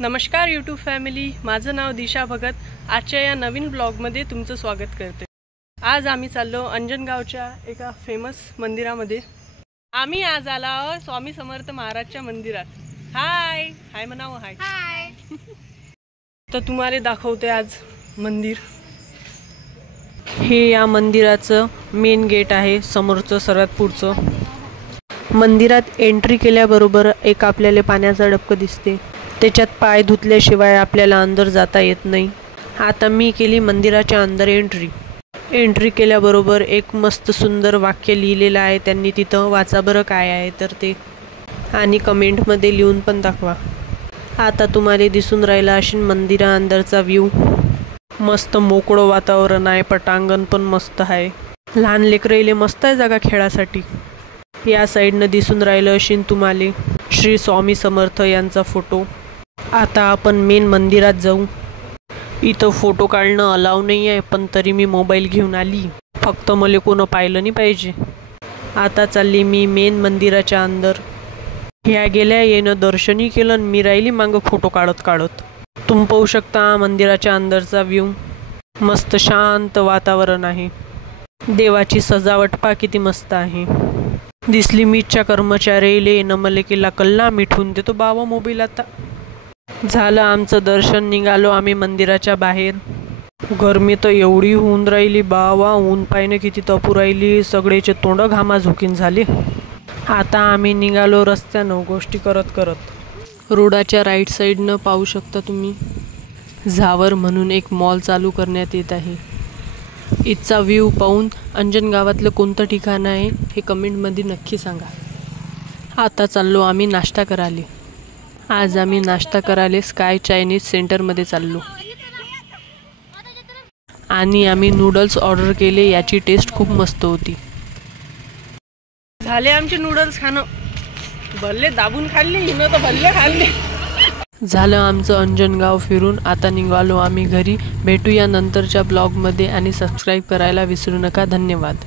नमस्कार YouTube family, माझं नाव दिशा भगत। आजच्या या नवीन ब्लॉगमध्ये तुमचं स्वागत करते। आज आम्ही चाललो अंजनगावच्या एका फेमस मंदिरामध्ये। आम्ही आज आलो आहोत स्वामी समर्थ महाराजच्या मंदिरात। हाय हाय म्हणावं, हाय हाय। तर तुम्हाला दाखवते आज मंदिर। हे या मंदिराचं मेन गेट आहे, समोरचं सर्वात पुढचं। मंदिरात एंट्री केल्याबरोबर एक आपल्याला पाण्याचा डबकं दिसते, त्याच्यात पाय धुतल्याशिवाय आपल्याला अंदर जाता येत नाही। आता मी केली मंदिराच्या अंदर एंट्री केल्याबरोबर एक मस्त सुंदर वाक्य लिहिलेलं आहे त्यांनी तिथं, वाचा बरं काय आहे तर ते, आणि कमेंटमध्ये लिहून पण दाखवा। आता तुम्हाला दिसून राहिला असेल मंदिरा अंदरचा व्ह्यू। मस्त मोकळं वातावरण आहे, पटांगण पण मस्त आहे, लहान लेकराईले मस्त आहे जागा खेळासाठी। या साईडनं दिसून राहिलं असेल तुम्हाला श्री स्वामी समर्थ यांचा फोटो। आता आपण मेन मंदिरात जाऊ। इथं फोटो काढणं अलाव नाही आहे, पण तरी मी मोबाईल घेऊन आली, फक्त मला कोण पाहिलं नाही पाहिजे। आता चालली मी मेन मंदिराच्या अंदर। ह्या गेल्या येणं दर्शनही केलं, मी राहिली मागं फोटो काढत। तुम्ही पाहू शकता मंदिराच्या अंदरचा व्ह्यू। मस्त शांत वातावरण आहे, देवाची सजावट पहा किती मस्त आहे। दिसली मीच्या कर्मचाऱ्याले न मला केला कल्ला, मिठून देतो बाबा मोबाईल। आता झालं आमचं दर्शन, निघालो आम्ही मंदिराच्या बाहेर। गरमी तर एवढी होऊन राहिली बाबा, ऊन पाहिनं किती तपू राहिली, सगळेचे तोंड घामाझोकीन झाले। आता आम्ही निघालो रस्त्यानं गोष्टी करत। रोडाच्या राईट साईडनं पाहू शकता तुम्ही झावर म्हणून एक मॉल चालू करण्यात येत आहे। इथचा व्ह्यू पाहून अंजनगावातलं कोणतं ठिकाण आहे हे कमेंटमध्ये नक्की सांगा। आता चाललो आम्ही नाश्ता करायला। आज आम्ही नाश्ता करायला स्काय चायनीज सेंटरमध्ये चाललो आणि आम्ही नूडल्स ऑर्डर केले, याची टेस्ट खूप मस्त होती। झाले आमचे नूडल्स खाणं, भल्ले दाबून खाल्ले, हिनं तर भल्ले खाल्ले। झालं आमचं अंजनगाव फिरून, आता निघालो आम्ही घरी। भेटूया नंतरच्या ब्लॉगमध्ये आणि सबस्क्राईब करायला विसरू नका। धन्यवाद।